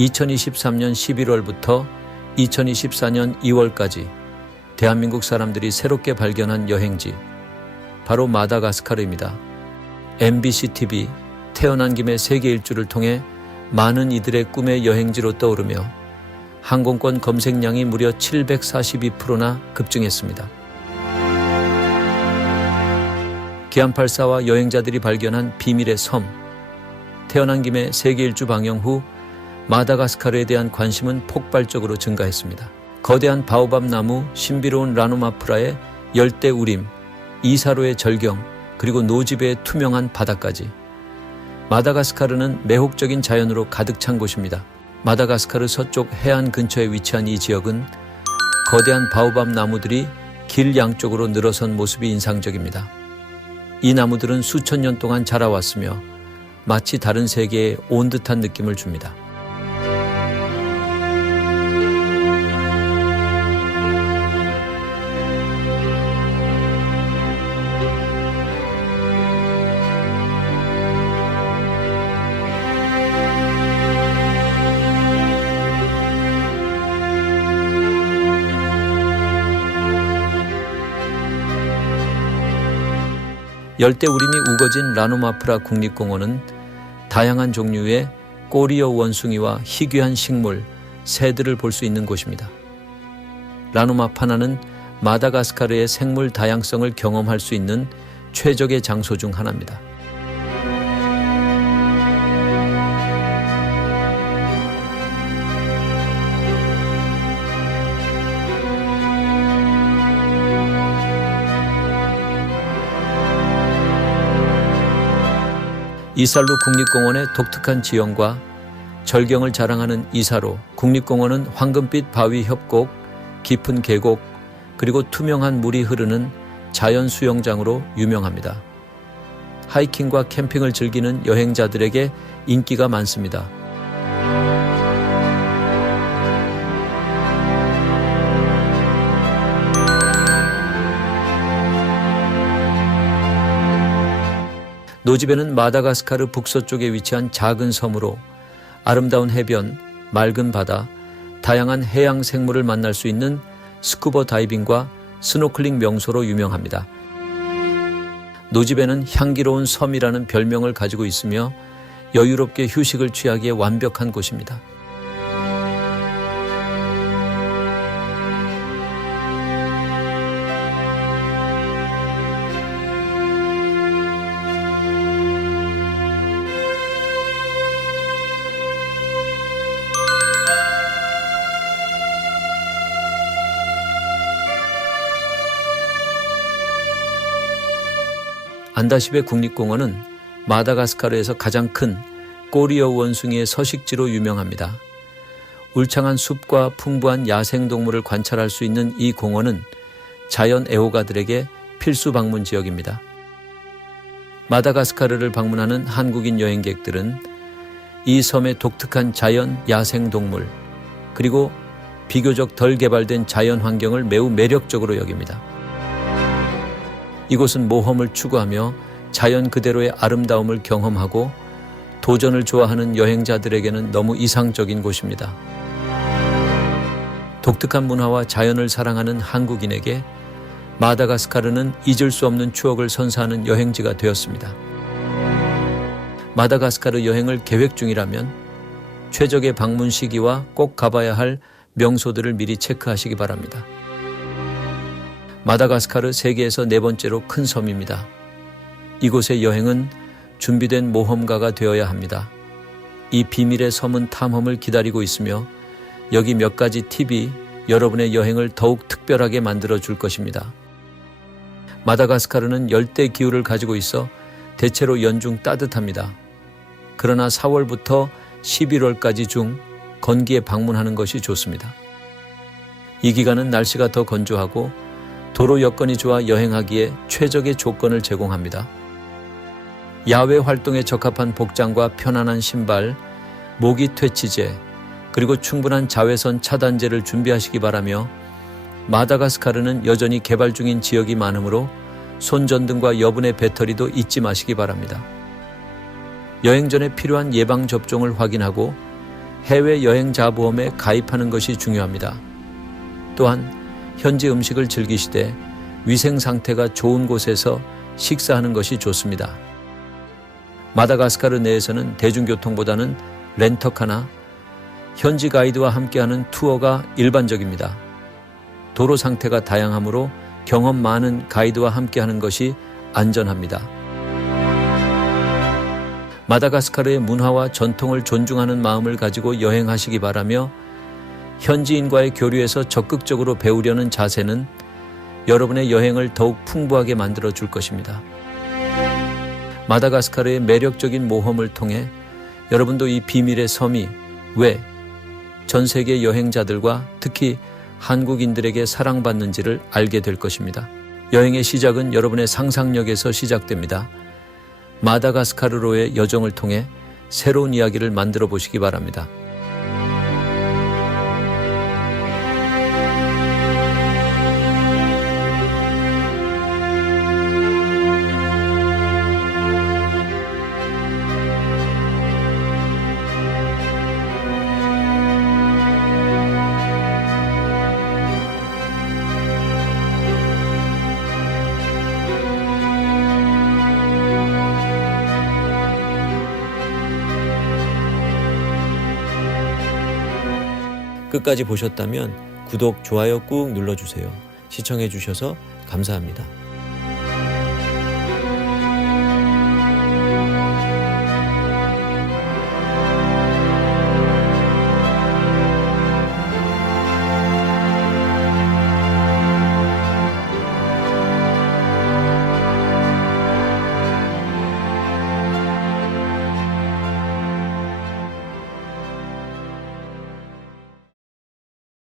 2023년 11월부터 2024년 2월까지 대한민국 사람들이 새롭게 발견한 여행지 바로 마다가스카르입니다. MBC TV 태어난 김에 세계 일주를 통해 많은 이들의 꿈의 여행지로 떠오르며 항공권 검색량이 무려 742%나 급증했습니다. 기안84와 여행자들이 발견한 비밀의 섬. 태어난 김에 세계 일주 방영 후 마다가스카르에 대한 관심은 폭발적으로 증가했습니다. 거대한 바오밥 나무, 신비로운 라노마프라의 열대 우림, 이사로의 절경, 그리고 노지배의 투명한 바다까지. 마다가스카르는 매혹적인 자연으로 가득 찬 곳입니다. 마다가스카르 서쪽 해안 근처에 위치한 이 지역은 거대한 바오밥 나무들이 길 양쪽으로 늘어선 모습이 인상적입니다. 이 나무들은 수천 년 동안 자라왔으며 마치 다른 세계에 온 듯한 느낌을 줍니다. 열대 우림이 우거진 라노마프라 국립공원은 다양한 종류의 꼬리어 원숭이와 희귀한 식물, 새들을 볼 수 있는 곳입니다. 라노마파나는 마다가스카르의 생물 다양성을 경험할 수 있는 최적의 장소 중 하나입니다. 이살루 국립공원의 독특한 지형과 절경을 자랑하는 이사로 국립공원은 황금빛 바위 협곡, 깊은 계곡, 그리고 투명한 물이 흐르는 자연 수영장으로 유명합니다. 하이킹과 캠핑을 즐기는 여행자들에게 인기가 많습니다. 노지베는 마다가스카르 북서쪽에 위치한 작은 섬으로 아름다운 해변, 맑은 바다, 다양한 해양 생물을 만날 수 있는 스쿠버 다이빙과 스노클링 명소로 유명합니다. 노지베는 향기로운 섬이라는 별명을 가지고 있으며 여유롭게 휴식을 취하기에 완벽한 곳입니다. 안다시베 국립공원은 마다가스카르에서 가장 큰 꼬리어 원숭이의 서식지로 유명합니다. 울창한 숲과 풍부한 야생동물을 관찰할 수 있는 이 공원은 자연 애호가들에게 필수 방문 지역입니다. 마다가스카르를 방문하는 한국인 여행객들은 이 섬의 독특한 자연 야생동물 그리고 비교적 덜 개발된 자연 환경을 매우 매력적으로 여깁니다. 이곳은 모험을 추구하며 자연 그대로의 아름다움을 경험하고 도전을 좋아하는 여행자들에게는 너무 이상적인 곳입니다. 독특한 문화와 자연을 사랑하는 한국인에게 마다가스카르는 잊을 수 없는 추억을 선사하는 여행지가 되었습니다. 마다가스카르 여행을 계획 중이라면 최적의 방문 시기와 꼭 가봐야 할 명소들을 미리 체크하시기 바랍니다. 마다가스카르 세계에서 네 번째로 큰 섬입니다. 이곳의 여행은 준비된 모험가가 되어야 합니다. 이 비밀의 섬은 탐험을 기다리고 있으며 여기 몇 가지 팁이 여러분의 여행을 더욱 특별하게 만들어 줄 것입니다. 마다가스카르는 열대 기후를 가지고 있어 대체로 연중 따뜻합니다. 그러나 4월부터 11월까지 중 건기에 방문하는 것이 좋습니다. 이 기간은 날씨가 더 건조하고 도로 여건이 좋아 여행하기에 최적의 조건을 제공합니다. 야외 활동에 적합한 복장과 편안한 신발, 모기 퇴치제, 그리고 충분한 자외선 차단제를 준비하시기 바라며 마다가스카르는 여전히 개발 중인 지역이 많으므로 손전등과 여분의 배터리도 잊지 마시기 바랍니다. 여행 전에 필요한 예방 접종을 확인하고 해외 여행자 보험에 가입하는 것이 중요합니다. 또한 현지 음식을 즐기시되 위생 상태가 좋은 곳에서 식사하는 것이 좋습니다. 마다가스카르 내에서는 대중교통보다는 렌터카나 현지 가이드와 함께하는 투어가 일반적입니다. 도로 상태가 다양하므로 경험 많은 가이드와 함께하는 것이 안전합니다. 마다가스카르의 문화와 전통을 존중하는 마음을 가지고 여행하시기 바라며 현지인과의 교류에서 적극적으로 배우려는 자세는 여러분의 여행을 더욱 풍부하게 만들어 줄 것입니다. 마다가스카르의 매력적인 모험을 통해 여러분도 이 비밀의 섬이 왜 전 세계 여행자들과 특히 한국인들에게 사랑받는지를 알게 될 것입니다. 여행의 시작은 여러분의 상상력에서 시작됩니다. 마다가스카르로의 여정을 통해 새로운 이야기를 만들어 보시기 바랍니다. 끝까지 보셨다면 구독, 좋아요 꾹 눌러주세요. 시청해주셔서 감사합니다.